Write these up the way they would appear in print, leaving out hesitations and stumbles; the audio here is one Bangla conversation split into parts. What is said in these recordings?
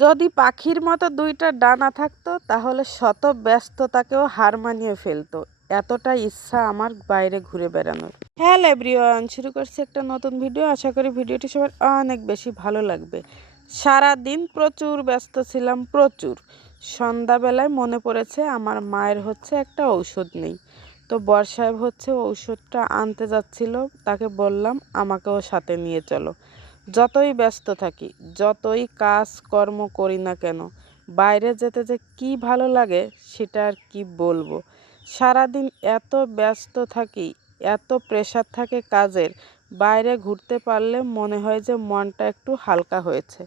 যদি পাখির মতো দুইটা ডানা থাকতো তাহলে শত ব্যস্ততাকেও হার মানিয়ে ফেলতো। এতটা ইচ্ছা আমার বাইরে ঘুরে বেড়ানোর। হ্যালো এভরিওয়ান, শুরু করছি একটা নতুন ভিডিও। আশা করি ভিডিওটি সবার অনেক বেশি ভালো লাগবে। সারাদিন প্রচুর ব্যস্ত ছিলাম, প্রচুর। সন্ধ্যাবেলায় মনে পড়েছে আমার মায়ের হচ্ছে একটা ঔষধ নেই, তো বর্ষায় হচ্ছে ঔষধটা আনতে যাচ্ছিল। তাকে বললাম আমাকেও সাথে নিয়ে চলো। যতই ব্যস্ত থাকি, যতই কাজকর্ম করি না কেন, বাইরে যেতে যে কি ভালো লাগে সেটা আর কি বলবো। সারাদিন এত ব্যস্ত থাকি, এত প্রেশার থাকে কাজের, বাইরে ঘুরতে পারলে মনে হয় যে মনটা একটু হালকা হয়েছে।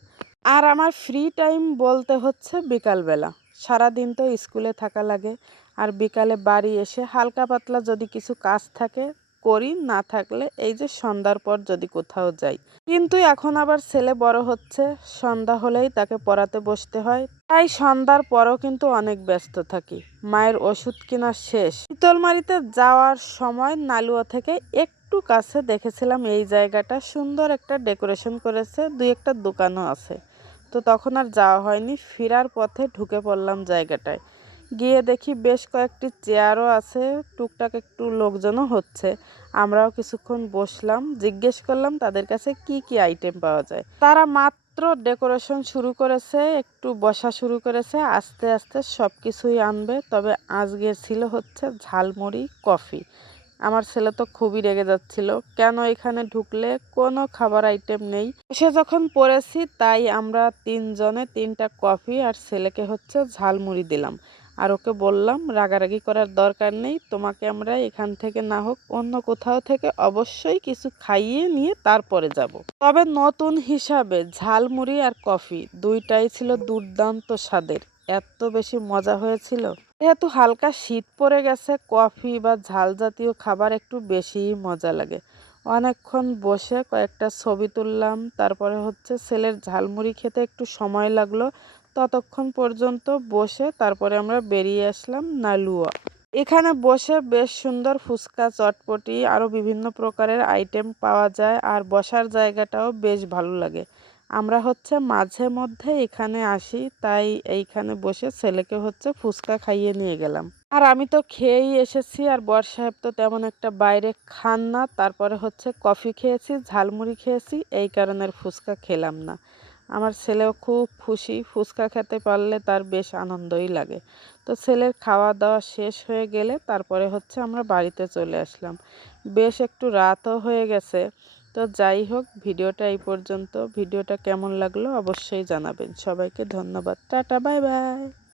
আর আমার ফ্রি টাইম বলতে হচ্ছে বিকালবেলা। সারাদিন তো স্কুলে থাকা লাগে, আর বিকালে বাড়ি এসে হালকা পাতলা যদি কিছু কাজ থাকে করি, না থাকলে এই যে সন্ধ্যার পর যদি কোথাও যাই। কিন্তু এখন আবার ছেলে বড় হচ্ছে, সন্ধ্যা হলেই তাকে পড়াতে বসতে হয়, তাই সন্ধ্যার পরও কিন্তু অনেক ব্যস্ত থাকি। মায়ের ওষুধ কেনা শেষ, শীতলমারিতে যাওয়ার সময় নালুয়া থেকে একটু কাছে দেখেছিলাম এই জায়গাটা সুন্দর একটা ডেকোরেশন করেছে, দুই একটা দোকানও আছে। তো তখন আর যাওয়া হয়নি, ফেরার পথে ঢুকে পড়লাম জায়গাটায়। গিয়ে দেখি বেশ কয়েকটি চেয়ারও আছে, টুকটাক একটু লোকজনও হচ্ছে। আমরাও কিছুক্ষণ বসলাম, জিজ্ঞেস করলাম তাদের কাছে কি কি আইটেম পাওয়া যায়। তারা মাত্র ডেকোরেশন শুরু করেছে, একটু বসা শুরু করেছে, আস্তে আস্তে সব কিছুই আনবে। তবে আজকে ছিল হচ্ছে ঝালমুড়ি, কফি। আমার ছেলে তো খুবই রেগে যাচ্ছিল, কেন এখানে ঢুকলে কোনো খাবার আইটেম নেই। সে যখন পড়েছি তাই আমরা তিনজনে তিনটা কফি আর ছেলেকে হচ্ছে ঝালমুড়ি দিলাম। আর ওকে বললাম রাগারাগি করার দরকার নেই, তোমাকে আমরা এখান থেকে না হোক অন্য কোথাও থেকে অবশ্যই কিছু খাইয়ে নিয়ে তারপরে যাব। তবে নতুন হিসাবে ঝালমুড়ি আর কফি দুইটাই ছিল দুর্দান্ত স্বাদের। এত বেশি মজা হয়েছিল। যেহেতু হালকা শীত পড়ে গেছে, কফি বা ঝাল জাতীয় খাবার একটু বেশিই মজা লাগে। অনেকক্ষণ বসে কয়েকটা ছবি তুললাম, তারপরে হচ্ছে ছেলের ঝালমুড়ি খেতে একটু সময় লাগলো। ততক্ষণ পর্যন্ত বসে তারপরে আমরা বেরিয়ে আসলাম নালুয়া। এখানে বসে বেশ সুন্দর ফুচকা, চটপটি আরও বিভিন্ন প্রকারের আইটেম পাওয়া যায়, আর বসার জায়গাটাও বেশ ভালো লাগে। আমরা হচ্ছে মাঝে মধ্যে এখানে আসি, তাই এইখানে বসে ছেলেকে হচ্ছে ফুচকা খাইয়ে নিয়ে গেলাম। আর আমি তো খেয়েই এসেছি, আর বর সাহেব তো তেমন একটা বাইরে খান না। তারপরে হচ্ছে কফি খেয়েছি, ঝালমুড়ি খেয়েছি, এই কারণের ফুচকা খেলাম না। আমার ছেলেও খুব খুশি, ফুচকা খেতে পারলে তার বেশ আনন্দই লাগে। তো ছেলের খাওয়া দাওয়া শেষ হয়ে গেলে তারপরে হচ্ছে আমরা বাড়িতে চলে আসলাম। বেশ একটু রাতও হয়ে গেছে। তো যাই হোক, ভিডিওটা এই পর্যন্ত। ভিডিওটা কেমন লাগলো অবশ্যই জানাবেন। সবাইকে ধন্যবাদ। Tata, bye bye.